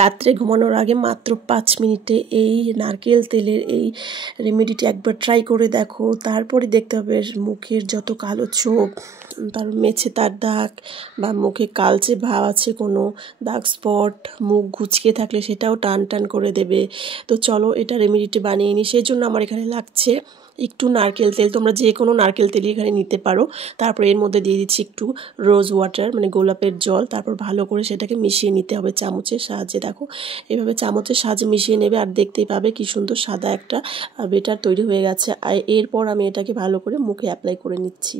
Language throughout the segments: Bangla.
রাত্রে ঘুমানোর আগে মাত্র 5 মিনিটে এই নারকেল তেলের এই রেমেডিটি একবার ট্রাই করে দেখো। তারপরে দেখতে হবে মুখের যত কালো ছোপ, তার মেছে তার দাগ বা মুখে কালচে ভাব আছে, কোনো দাগ স্পট, মুখ ঘুচকে থাকলে সেটাও টান টান করে দেবে। তো চলো এটা রেমেডিটি বানিয়ে নিই। সেই জন্য আমার এখানে লাগছে একটু নারকেল তেল, তোমরা যে কোনো নারকেল তেলই এখানে নিতে পারো। তারপর এর মধ্যে দিয়ে দিচ্ছি একটু রোজ ওয়াটার, মানে গোলাপের জল। তারপর ভালো করে সেটাকে মিশিয়ে নিতে হবে চামচের সাহায্যে। দেখো এভাবে চামচের সাহায্যে মিশিয়ে নেবে, আর দেখতেই পাবে কি সুন্দর সাদা একটা বেটার তৈরি হয়ে গেছে। আর এরপর আমি এটাকে ভালো করে মুখে অ্যাপ্লাই করে নিচ্ছি।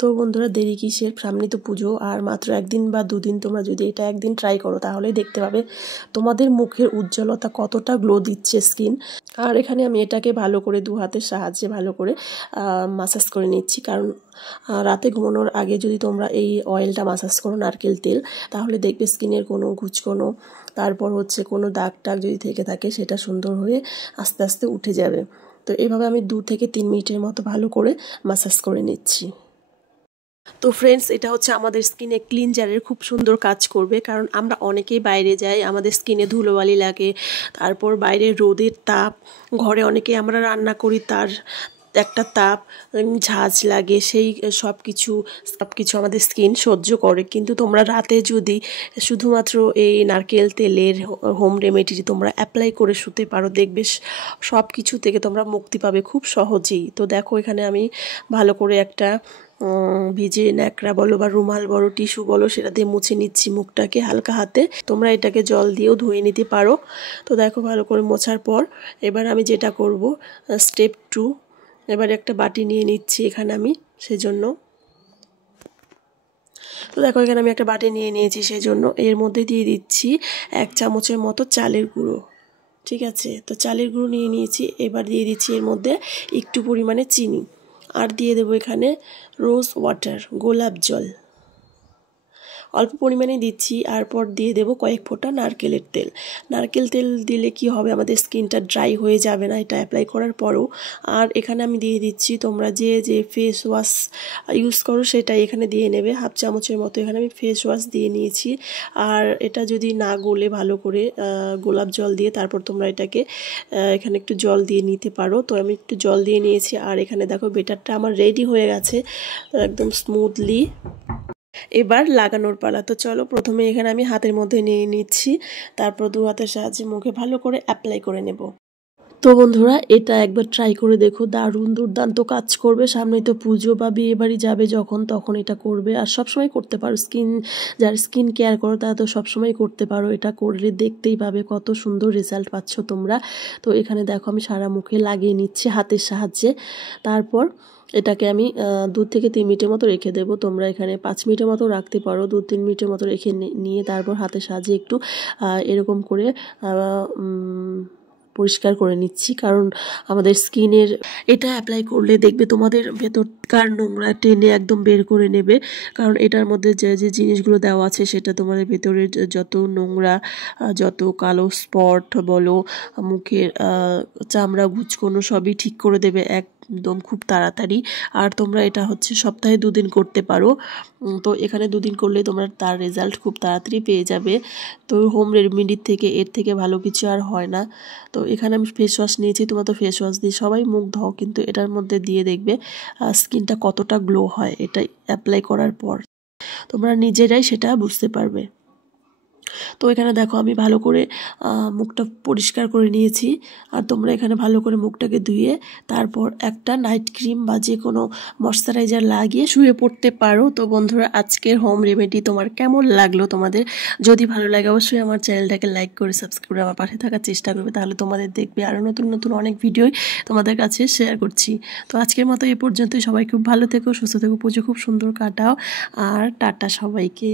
তো বন্ধুরা দেরি কিসের, সামনে তো পুজো, আর মাত্র 1 দিন বা 2 দিন। তোমরা যদি এটা 1 দিন ট্রাই করো তাহলেই দেখতে পাবে তোমাদের মুখের উজ্জ্বলতা কতটা গ্লো দিচ্ছে স্কিন। আর এখানে আমি এটাকে ভালো করে 2 হাতের সাহায্যে ভালো করে মাসাজ করে নিচ্ছি, কারণ রাতে ঘুমানোর আগে যদি তোমরা এই অয়েলটা মাসাজ করো, নারকেল তেল, তাহলে দেখবে স্কিনের কোনো ঘুচকোনো, তারপর হচ্ছে কোনো দাগ টাগ যদি থেকে থাকে সেটা সুন্দর হয়ে আস্তে আস্তে উঠে যাবে। তো এভাবে আমি 2 থেকে 3 মিনিটের মতো ভালো করে মাসাজ করে নিচ্ছি। তো ফ্রেন্ডস, এটা হচ্ছে আমাদের স্কিনে ক্লিনজারের খুব সুন্দর কাজ করবে, কারণ আমরা অনেকেই বাইরে যাই, আমাদের স্কিনে ধুলোবালি লাগে, তারপর বাইরে রোদের তাপ, ঘরে অনেকে আমরা রান্না করি তার একটা তাপ, ঝাঁজ লাগে, সেই সব কিছু আমাদের স্কিন সহ্য করে। কিন্তু তোমরা রাতে যদি শুধুমাত্র এই নারকেল তেলের হোম রেমেডি তোমরা অ্যাপ্লাই করে শুতে পারো, দেখবে সব কিছু থেকে তোমরা মুক্তি পাবে খুব সহজেই। তো দেখো এখানে আমি ভালো করে একটা ভিজে ন্যাকড়া বলো বা রুমাল বলো, টিস্যু বলো, সেটা দিয়ে মুছে নিচ্ছি মুখটাকে হালকা হাতে। তোমরা এটাকে জল দিয়েও ধুয়ে নিতে পারো। তো দেখো ভালো করে মোছার পর এবার আমি যেটা করব, স্টেপ 2, এবার একটা বাটি নিয়ে নিচ্ছি এখানে আমি সেজন্য। তো দেখো এখানে আমি একটা বাটি নিয়ে নিয়েছি, সেজন্য এর মধ্যে দিয়ে দিচ্ছি 1 চামচের মতো চালের গুঁড়ো। ঠিক আছে, তো চালের গুঁড়ো নিয়ে নিয়েছি। এবার দিয়ে দিচ্ছি এর মধ্যে একটু পরিমাণে চিনি, আর দিয়ে দেবো এখানে রোজ ওয়াটার, গোলাপ জল অল্প পরিমাণে দিচ্ছি। আর পর দিয়ে দেবো কয়েক ফোঁটা নারকেলের তেল। নারকেল তেল দিলে কি হবে, আমাদের স্কিনটা ড্রাই হয়ে যাবে না এটা অ্যাপ্লাই করার পরও। আর এখানে আমি দিয়ে দিচ্ছি, তোমরা যে ফেস ওয়াশ ইউজ করো সেটাই এখানে দিয়ে নেবে, 1/2 চামচের মতো এখানে আমি ফেস ওয়াশ দিয়ে নিয়েছি। আর এটা যদি না গলে ভালো করে গোলাপ জল দিয়ে তারপর তোমরা এটাকে এখানে একটু জল দিয়ে নিতে পারো। তো আমি একটু জল দিয়ে নিয়েছি, আর এখানে দেখো বেটারটা আমার রেডি হয়ে গেছে একদম স্মুথলি। এবার লাগানোর পালা। তো চলো প্রথমে এখানে আমি হাতের মধ্যে নিয়ে নিচ্ছি, তারপর 2 হাতের সাহায্যে মুখে ভালো করে অ্যাপ্লাই করে নেব। তো বন্ধুরা এটা একবার ট্রাই করে দেখো, দারুণ দুর্দান্ত কাজ করবে। সামনেই তো পুজো বা বিয়ে বাড়ি যাবে যখন, তখন এটা করবে। আর সবসময় করতে পারো, যারা স্কিন কেয়ার করো তারা তো সবসময় করতে পারো। এটা করলে দেখতেই পাবে কত সুন্দর রেজাল্ট পাচ্ছ তোমরা। তো এখানে দেখো আমি সারা মুখে লাগিয়ে নিচ্ছি হাতের সাহায্যে। তারপর এটাকে আমি 2 থেকে 3 মিনিটের মতো রেখে দেবো। তোমরা এখানে 5 মিনিটের মতো রাখতে পারো, 2-3 মিনিটের মতো রেখে নিয়ে তারপর হাতের সাহায্যে একটু এরকম করে পরিষ্কার করে নিচ্ছি, কারণ আমাদের স্কিনের এটা অ্যাপ্লাই করলে দেখবে তোমাদের ভেতরকার নোংরা টেনে একদম বের করে নেবে। কারণ এটার মধ্যে যে জিনিসগুলো দেওয়া আছে সেটা তোমাদের ভেতরের যত নোংরা, যত কালো স্পট বলো, মুখের চামড়া ঘুচকোনো সবই ঠিক করে দেবে একদম খুব তাড়াতাড়ি। আর তোমরা এটা হচ্ছে সপ্তাহে 2 দিন করতে পারো। তো এখানে 2 দিন করলে তোমরা তার রেজাল্ট খুব তাড়াতাড়ি পেয়ে যাবে। তো হোম রেমেডির থেকে এর থেকে ভালো কিছু আর হয় না। তো এখানে আমি ফেস ওয়াশ নিয়েছি, তোমরা তো ফেস ওয়াশ দিয়ে সবাই মুখ ধোও, কিন্তু এটার মধ্যে দিয়ে দেখবে স্কিনটা কতটা গ্লো হয় এটা অ্যাপ্লাই করার পর, তোমরা নিজেরাই সেটা বুঝতে পারবে। তো এখানে দেখো আমি ভালো করে মুখটা পরিষ্কার করে নিয়েছি। আর তোমরা এখানে ভালো করে মুখটাকে ধুয়ে তারপর একটা নাইট ক্রিম বা যে কোনো ময়শ্চারাইজার লাগিয়ে শুয়ে পড়তে পারো। তো বন্ধুরা আজকের হোম রেমেডি তোমার কেমন লাগলো? তোমাদের যদি ভালো লাগে অবশ্যই আমার চ্যানেলটাকে লাইক করে সাবস্ক্রাইব করে আমার পাশে থাকার চেষ্টা করবে, তাহলে তোমাদের দেখবে আরও নতুন নতুন অনেক ভিডিওই তোমাদের কাছে শেয়ার করছি। তো আজকের মতো এ পর্যন্তই। সবাই খুব ভালো থেকো, সুস্থ থেকো, পুজো খুব সুন্দর কাটাও, আর টাটা সবাইকে।